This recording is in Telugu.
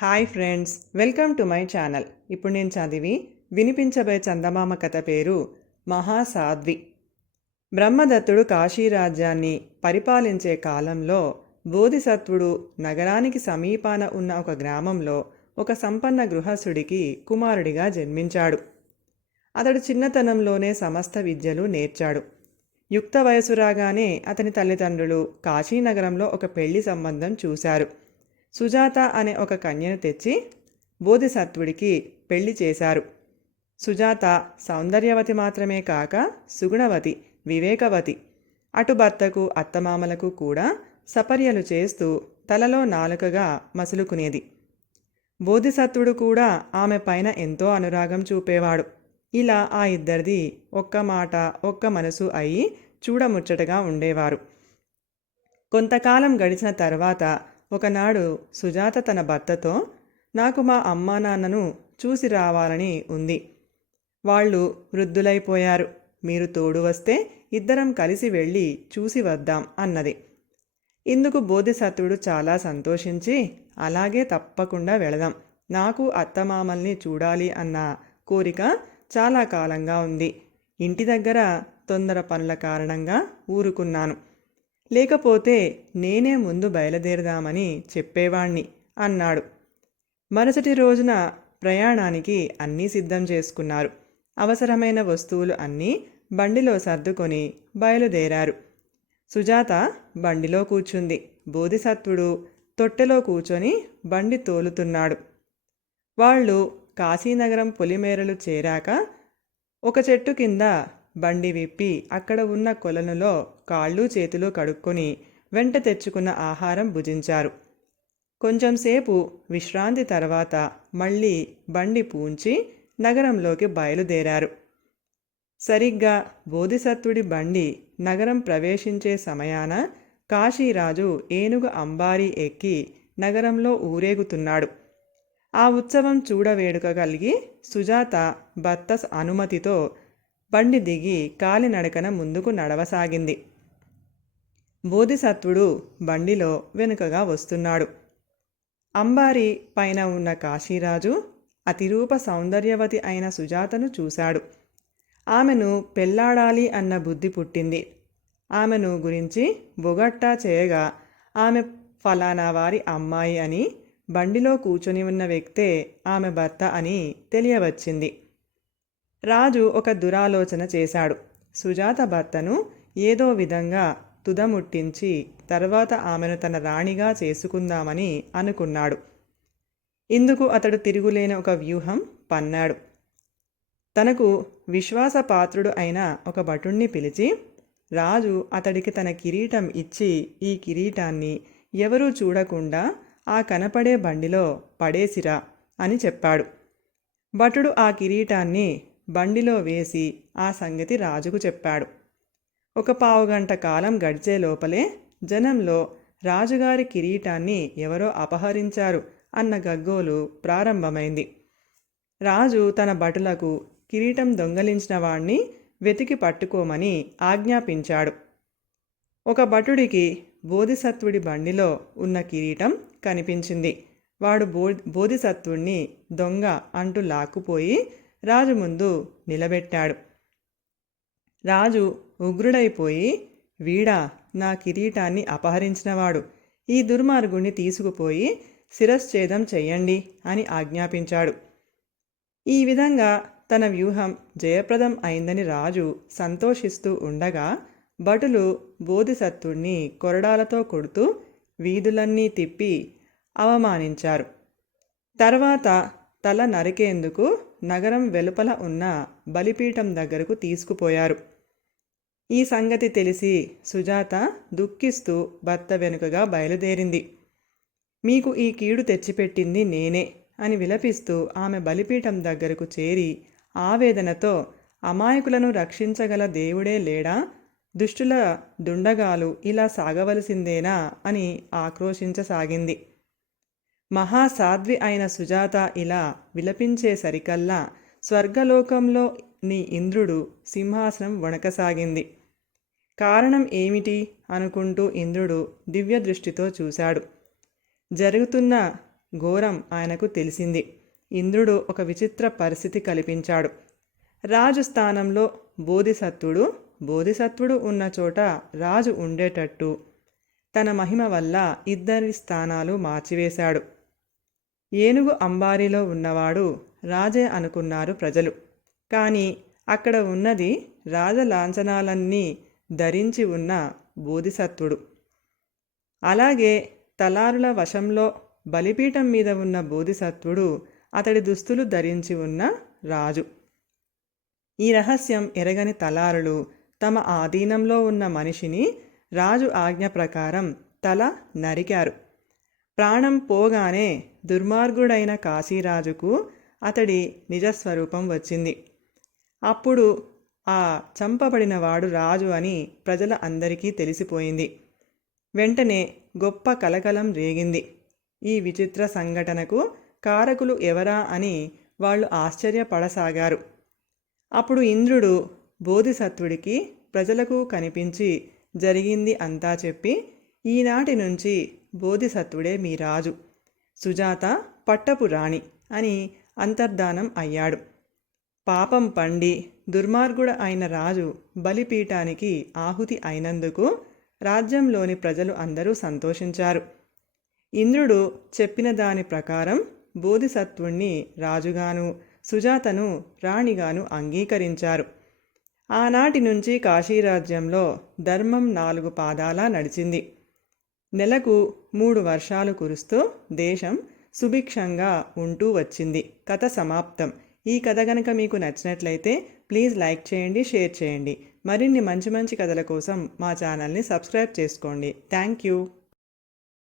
Hi friends welcome to my channel. ఇప్పుడు నేను చదివి వినిపించబోయే చందమామ కథ పేరు మహాసాధ్వి. బ్రహ్మదత్తుడు కాశీరాజ్యాన్ని పరిపాలించే కాలంలో బోధిసత్వుడు నగరానికి సమీపాన ఉన్న ఒక గ్రామంలో ఒక సంపన్న గృహస్థుడికి కుమారుడిగా జన్మించాడు. అతడు చిన్నతనంలోనే సమస్త విద్యలు నేర్చాడు. యుక్త వయసు రాగానే అతని తల్లిదండ్రులు కాశీనగరంలో ఒక పెళ్ళి సంబంధం చూశారు. సుజాత అనే ఒక కన్యను తెచ్చి బోధిసత్వుడికి పెళ్ళి చేశారు. సుజాత సౌందర్యవతి మాత్రమే కాక సుగుణవతి వివేకవతి. అటు భర్తకు అత్తమామలకు కూడా సపర్యలు చేస్తూ తలలో నాలుకగా మసులుకునేది. బోధిసత్వుడు కూడా ఆమె పైన ఎంతో అనురాగం చూపేవాడు. ఇలా ఆ ఇద్దరిది ఒక్క మాట ఒక్క మనసు అయి చూడముచ్చటగా ఉండేవారు. కొంతకాలం గడిచిన తర్వాత ఒకనాడు సుజాత తన భర్తతో నాకు మా అమ్మా నాన్నను చూసి రావాలని ఉంది. వాళ్ళు వృద్ధులైపోయారు. మీరు తోడు వస్తే ఇద్దరం కలిసి వెళ్ళి చూసి వద్దాం అన్నది. ఇందుకు బోధిసత్వుడు చాలా సంతోషించి అలాగే తప్పకుండా వెళదాం. నాకు అత్తమామల్ని చూడాలి అన్న కోరిక చాలా కాలంగా ఉంది. ఇంటి దగ్గర తొందర పనుల కారణంగా ఊరుకున్నాను. లేకపోతే నేనే ముందు బయలుదేరదామని చెప్పేవాణ్ణి అన్నాడు. మరుసటి రోజున ప్రయాణానికి అన్నీ సిద్ధం చేసుకున్నారు. అవసరమైన వస్తువులు అన్నీ బండిలో సర్దుకొని బయలుదేరారు. సుజాత బండిలో కూర్చుంది. బోధిసత్వుడు తొట్టెలో కూర్చొని బండి తోలుతున్నాడు. వాళ్ళు కాశీనగరం పొలిమేరలు చేరాక ఒక చెట్టు కింద బండి విప్పి అక్కడ ఉన్న కొలనులో కాళ్ళు చేతులు కడుక్కొని వెంట తెచ్చుకున్న ఆహారం భుజించారు. కొంచెంసేపు విశ్రాంతి తర్వాత మళ్ళీ బండి పూంచి నగరంలోకి బయలుదేరారు. సరిగ్గా బోధిసత్వుడి బండి నగరం ప్రవేశించే సమయాన కాశీరాజు ఏనుగు అంబారీ ఎక్కి నగరంలో ఊరేగుతున్నాడు. ఆ ఉత్సవం చూడవేడుక కలిగి సుజాత భర్త అనుమతితో బండి దిగి కాలినడకన ముందుకు నడవసాగింది. బోధిసత్వుడు బండిలో వెనుకగా వస్తున్నాడు. అంబారి పైన ఉన్న కాశీరాజు అతిరూప సౌందర్యవతి అయిన సుజాతను చూశాడు. ఆమెను పెళ్ళాడాలి అన్న బుద్ధి పుట్టింది. ఆమెను గురించి బొగట్టా చేయగా ఆమె ఫలానా వారి అమ్మాయి అని బండిలో కూర్చొని ఉన్న వ్యక్తే ఆమె భర్త అని తెలియవచ్చింది. రాజు ఒక దురాలోచన చేశాడు. సుజాత భర్తను ఏదో విధంగా తుదముట్టించి తర్వాత ఆమెను తన రాణిగా చేసుకుందామని అనుకున్నాడు. ఇందుకు అతడు తిరుగులేని ఒక వ్యూహం పన్నాడు. తనకు విశ్వాసపాత్రుడు అయిన ఒక భటుణ్ణి పిలిచి రాజు అతడికి తన కిరీటం ఇచ్చి ఈ కిరీటాన్ని ఎవరూ చూడకుండా ఆ కనపడే బండిలో పడేసిరా అని చెప్పాడు. భటుడు ఆ కిరీటాన్ని బండిలో వేసి ఆ సంగతి రాజుకు చెప్పాడు. ఒక పావుగంట కాలం గడిచే లోపలే జనంలో రాజుగారి కిరీటాన్ని ఎవరో అపహరించారు అన్న గగ్గోలు ప్రారంభమైంది. రాజు తన భటులకు కిరీటం దొంగలించిన వాణ్ణి వెతికి పట్టుకోమని ఆజ్ఞాపించాడు. ఒక భటుడికి బోధిసత్వుడి బండిలో ఉన్న కిరీటం కనిపించింది. వాడు బో బోధిసత్వుణ్ణి దొంగ అంటూ లాక్కుపోయి రాజు ముందు నిలబెట్టాడు. రాజు ఉగ్రుడైపోయి వీడా నా కిరీటాన్ని అపహరించినవాడు. ఈ దుర్మార్గుణ్ణి తీసుకుపోయి శిరశ్ఛేదం చెయ్యండి అని ఆజ్ఞాపించాడు. ఈ విధంగా తన వ్యూహం జయప్రదం అయిందని రాజు సంతోషిస్తూ ఉండగా భటులు బోధిసత్తుణ్ణి కొరడాలతో కొడుతూ వీధులన్నీ తిప్పి అవమానించారు. తర్వాత తల నరికేందుకు నగరం వెలుపల ఉన్న బలిపీఠం దగ్గరకు తీసుకుపోయారు. ఈ సంగతి తెలిసి సుజాత దుఃఖిస్తూ భర్త వెనుకగా బయలుదేరింది. మీకు ఈ కీడు తెచ్చిపెట్టింది నేనే అని విలపిస్తూ ఆమె బలిపీఠం దగ్గరకు చేరి ఆవేదనతో అమాయకులను రక్షించగల దేవుడే లేడా? దుష్టుల దుండగాలు ఇలా సాగవలసిందేనా? అని ఆక్రోశించసాగింది. మహాసాధ్వి అయిన సుజాత ఇలా విలపించేసరికల్లా స్వర్గలోకంలో నీ ఇంద్రుడు సింహాసనం వణకసాగింది. కారణం ఏమిటి? అనుకుంటూ ఇంద్రుడు దివ్య దృష్టితో చూశాడు. జరుగుతున్న ఘోరం ఆయనకు తెలిసింది. ఇంద్రుడు ఒక విచిత్ర పరిస్థితి కల్పించాడు. రాజు స్థానంలో బోధిసత్వుడు బోధిసత్వుడు ఉన్న చోట రాజు ఉండేటట్టు తన మహిమ వల్ల ఇద్దరి స్థానాలు మార్చివేశాడు. ఏనుగు అంబారీలో ఉన్నవాడు రాజే అనుకున్నారు ప్రజలు. కానీ అక్కడ ఉన్నది రాజలాంఛనాలన్నీ ధరించి ఉన్న బోధిసత్వుడు. అలాగే తలారుల వశంలో బలిపీఠం మీద ఉన్న బోధిసత్వుడు అతడి దుస్తులు ధరించి ఉన్న రాజు. ఈ రహస్యం ఎరగని తలారులు తమ ఆధీనంలో ఉన్న మనిషిని రాజు ఆజ్ఞ ప్రకారం తల నరికారు. ప్రాణం పోగానే దుర్మార్గుడైన కాశీరాజుకు అతడి నిజస్వరూపం వచ్చింది. అప్పుడు ఆ చంపబడినవాడు రాజు అని ప్రజల అందరికీ తెలిసిపోయింది. వెంటనే గొప్ప కలకలం రేగింది. ఈ విచిత్ర సంఘటనకు కారకులు ఎవరా అని వాళ్ళు ఆశ్చర్యపడసాగారు. అప్పుడు ఇంద్రుడు బోధిసత్వుడికి ప్రజలకు కనిపించి జరిగింది అంతా చెప్పి ఈనాటి నుంచి బోధిసత్వుడే మీ రాజు. సుజాత పట్టపు రాణి అని అంతర్ధానం అయ్యాడు. పాపం పండి దుర్మార్గుడ అయిన రాజు బలిపీఠానికి ఆహుతి అయినందుకు రాజ్యంలోని ప్రజలు అందరూ సంతోషించారు. ఇంద్రుడు చెప్పిన దాని ప్రకారం బోధిసత్వుణ్ణి రాజుగాను సుజాతను రాణిగాను అంగీకరించారు. ఆనాటి నుంచి కాశీరాజ్యంలో ధర్మం నాలుగు పాదాలా నడిచింది. నెలకు మూడు వర్షాలు కురుస్తూ దేశం సుభిక్షంగా ఉంటూ వచ్చింది. కథ సమాప్తం. ఈ కథ కనుక మీకు నచ్చినట్లయితే ప్లీజ్ లైక్ చేయండి షేర్ చేయండి. మరిన్ని మంచి మంచి కథల కోసం మా ఛానల్ని సబ్స్క్రైబ్ చేసుకోండి. Thank you.